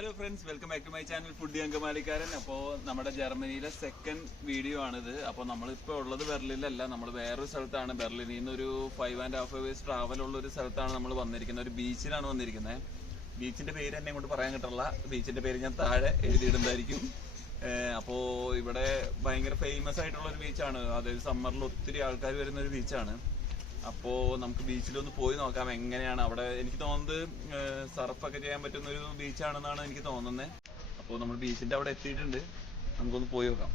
Hello friends, welcome back to my channel foodie അങ്കമാലിക്കാരൻ. അപ്പോൾ നമ്മുടെ ജർമ്മനിയിലെ സെക്കൻഡ് വീഡിയോ ആണിത്. അപ്പോൾ നമ്മളിപ്പോൾ ഉള്ളത് ബെർലിനിലല്ല, നമ്മൾ വേറൊരു സ്ഥലത്താണ്. ബെർലിനിൽ നിന്ന് ഒരു 5.5 hours ട്രാവൽ ഉള്ള ഒരു സ്ഥലത്താണ് നമ്മൾ വന്നിരിക്കുന്നത്. ഒരു ബീച്ചിലാണ് വന്നിരിക്കുന്നത്. ബീച്ചിന്റെ പേര് എന്നെ കൊണ്ട് പറയാൻ കിട്ടില്ല. ബീച്ചിന്റെ പേര് ഞാൻ താഴെ എഴുതിയിടുന്നതായിരിക്കും. അപ്പോൾ ഇവിടെ ഭയങ്കര ഫേമസ് ആയിട്ടുള്ള ഒരു ബീച്ചാണ്. അതായത് സമ്മറിൽ ഒത്തിരി ആൾക്കാർ വരുന്ന ഒരു ബീച്ചാണ്. അപ്പോൾ നമുക്ക് ബീച്ചിലൊന്ന് പോയി നോക്കാം എങ്ങനെയാണ് അവിടെ. എനിക്ക് തോന്നുന്നത് സർഫൊക്കെ ചെയ്യാൻ പറ്റുന്ന ഒരു ബീച്ചാണെന്നാണ് എനിക്ക് തോന്നുന്നത്. അപ്പോൾ നമ്മൾ ബീച്ചിന്റെ അവിടെ എത്തിയിട്ടുണ്ട്. നമുക്കൊന്ന് പോയി നോക്കാം.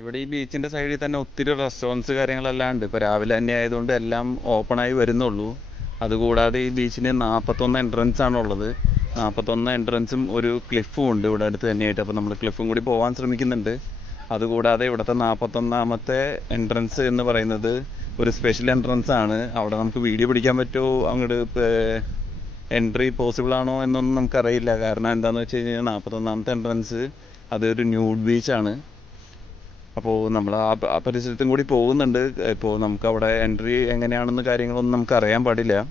ഇവിടെ ഈ ബീച്ചിന്റെ സൈഡിൽ തന്നെ ഒത്തിരി റെസ്റ്റോറൻറ്റ്സ് കാര്യങ്ങളെല്ലാം ഉണ്ട്. ഇപ്പോൾ രാവിലെ തന്നെ ആയതുകൊണ്ട് എല്ലാം ഓപ്പണായി വരുന്നുള്ളൂ. അതുകൂടാതെ ഈ ബീച്ചിന് 41 എൻട്രൻസ് ആണുള്ളത്. 41 എൻട്രൻസും ഒരു ക്ലിഫും ഉണ്ട് ഇവിടെ അടുത്ത് തന്നെയായിട്ട്. അപ്പോൾ നമ്മൾ ക്ലിഫും കൂടി പോകാൻ ശ്രമിക്കുന്നുണ്ട്. അതുകൂടാതെ ഇവിടുത്തെ 41ാമത്തെ എൻട്രൻസ് എന്ന് പറയുന്നത് ഒരു സ്പെഷ്യൽ എൻട്രൻസ് ആണ്. അവിടെ നമുക്ക് വീഡിയോ പിടിക്കാൻ പറ്റുമോ, അങ്ങോട്ട് എൻട്രി പോസിബിൾ ആണോ എന്നൊന്നും നമുക്കറിയില്ല. കാരണം എന്താണെന്ന് വെച്ച് കഴിഞ്ഞാൽ 41ാമത്തെ എൻട്രൻസ് അതൊരു ന്യൂഡ് ബീച്ചാണ്. അപ്പോൾ നമ്മൾ ആ പരിസരത്തും കൂടി പോകുന്നുണ്ട്. ഇപ്പോൾ നമുക്ക് അവിടെ എൻട്രി എങ്ങനെയാണെന്ന് കാര്യങ്ങളൊന്നും നമുക്ക് അറിയാൻ പാടില്ല.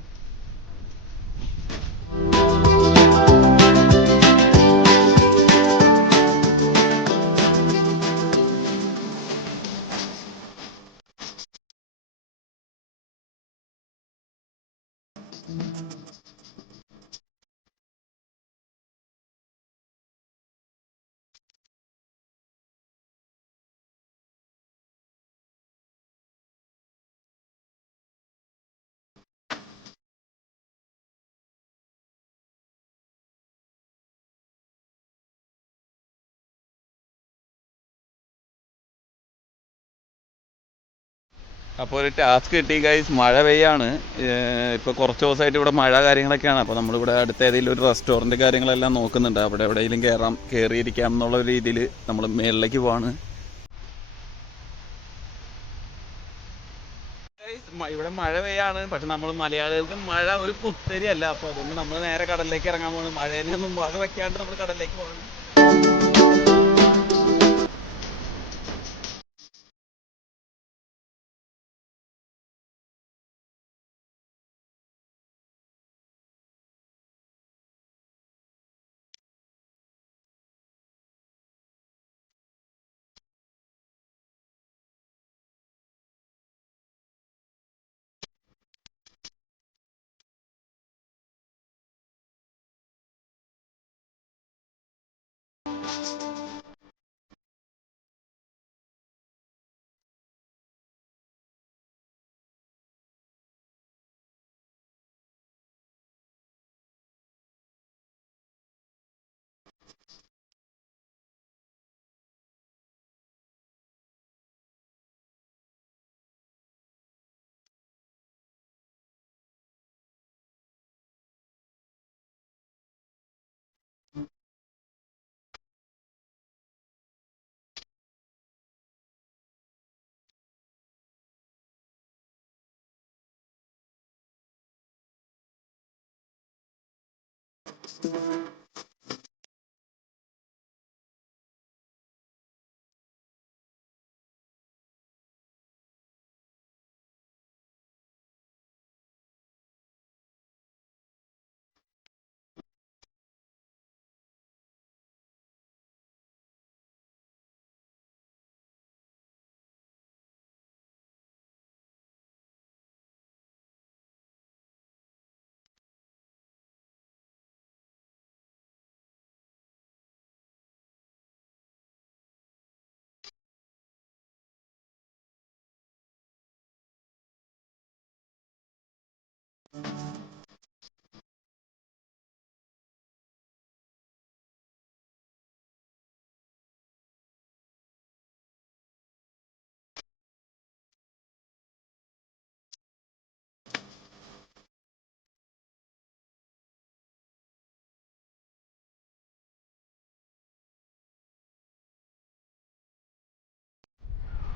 അപ്പോൾ ഒരു ടാസ്ക് കിട്ടി ഗൈസ്. മഴ പെയ്യാണ്. ഇപ്പോൾ കുറച്ച് ദിവസമായിട്ട് ഇവിടെ മഴ കാര്യങ്ങളൊക്കെയാണ്. അപ്പോൾ നമ്മളിവിടെ അടുത്ത ഏതെങ്കിലും ഒരു റെസ്റ്റോറൻറ്റ് കാര്യങ്ങളെല്ലാം നോക്കുന്നുണ്ട്. അവിടെ എവിടെയെങ്കിലും കയറിയിരിക്കാം എന്നുള്ള രീതിയിൽ നമ്മൾ മേളിലേക്ക് പോവാണ്. ഇവിടെ മഴ പെയ്യാണ്. പക്ഷെ നമ്മൾ മലയാളികൾക്ക് മഴ ഒരു പുത്തരിയല്ല. അപ്പോൾ അതുകൊണ്ട് നമ്മൾ നേരെ കടലിലേക്ക് ഇറങ്ങാൻ പോകുന്നു. മഴേനൊന്നും വക വെക്കാണ്ട് നമ്മൾ കടലിലേക്ക് പോകണം.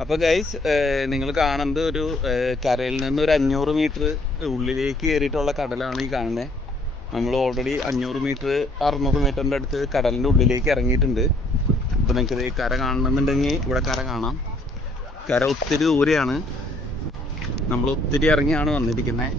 അപ്പോൾ ഗൈസ്, നിങ്ങൾ കാണുന്നത് ഒരു കരയിൽ നിന്ന് ഒരു 500 മീറ്റർ ഉള്ളിലേക്ക് കയറിയിട്ടുള്ള കടലാണ് ഈ കാണുന്നത്. നമ്മൾ ഓൾറെഡി 500 മീറ്റർ 600 മീറ്ററിൻ്റെ അടുത്ത് കടലിൻ്റെ ഉള്ളിലേക്ക് ഇറങ്ങിയിട്ടുണ്ട്. അപ്പോൾ നിങ്ങൾക്ക് ഈ കര കാണണമെന്നുണ്ടെങ്കിൽ ഇവിടെ കര കാണാം. കര ഒത്തിരി ദൂരെയാണ്, നമ്മൾ ഒത്തിരി ഇറങ്ങിയാണ് വന്നിരിക്കുന്നത്.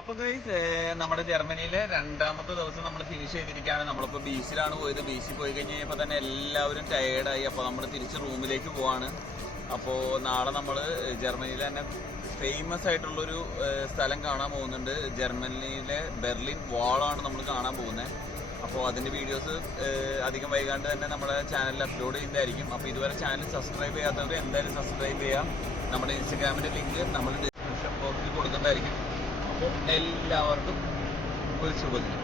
അപ്പോൾ ഗൈസ്, നമ്മുടെ ജർമ്മനിയിലെ 2ാമത്തെ ദിവസം നമ്മൾ ഫിനിഷ് ചെയ്തിരിക്കുകയാണ്. നമ്മളിപ്പോൾ ബീച്ചിലാണ് പോയത്. ബീച്ചിൽ പോയി കഴിഞ്ഞപ്പോൾ തന്നെ എല്ലാവരും ടയേർഡായി. അപ്പോൾ നമ്മൾ തിരിച്ച് റൂമിലേക്ക് പോവാണ്. അപ്പോൾ നാളെ നമ്മൾ ജർമ്മനിയിലെ തന്നെ ഫേമസ് ആയിട്ടുള്ളൊരു സ്ഥലം കാണാൻ പോകുന്നുണ്ട്. ജർമ്മനിയിലെ ബെർലിൻ വാളാണ് നമ്മൾ കാണാൻ പോകുന്നത്. അപ്പോൾ അതിൻ്റെ വീഡിയോസ് അധികം വൈകാണ്ട് തന്നെ നമ്മുടെ ചാനലിൽ അപ്ലോഡ് ചെയ്യുന്നതായിരിക്കും. അപ്പോൾ ഇതുവരെ ചാനൽ സബ്സ്ക്രൈബ് ചെയ്യാത്തവർ എന്തായാലും സബ്സ്ക്രൈബ് ചെയ്യാം. നമ്മുടെ ഇൻസ്റ്റഗ്രാമിൻ്റെ ലിങ്ക് നമ്മൾ ഡിസ്ക്രിപ്ഷൻ ബോക്സിൽ കൊടുക്കുന്നതായിരിക്കും. അപ്പോൾ എല്ലാവർക്കും ഒരു ശുഭദിനം.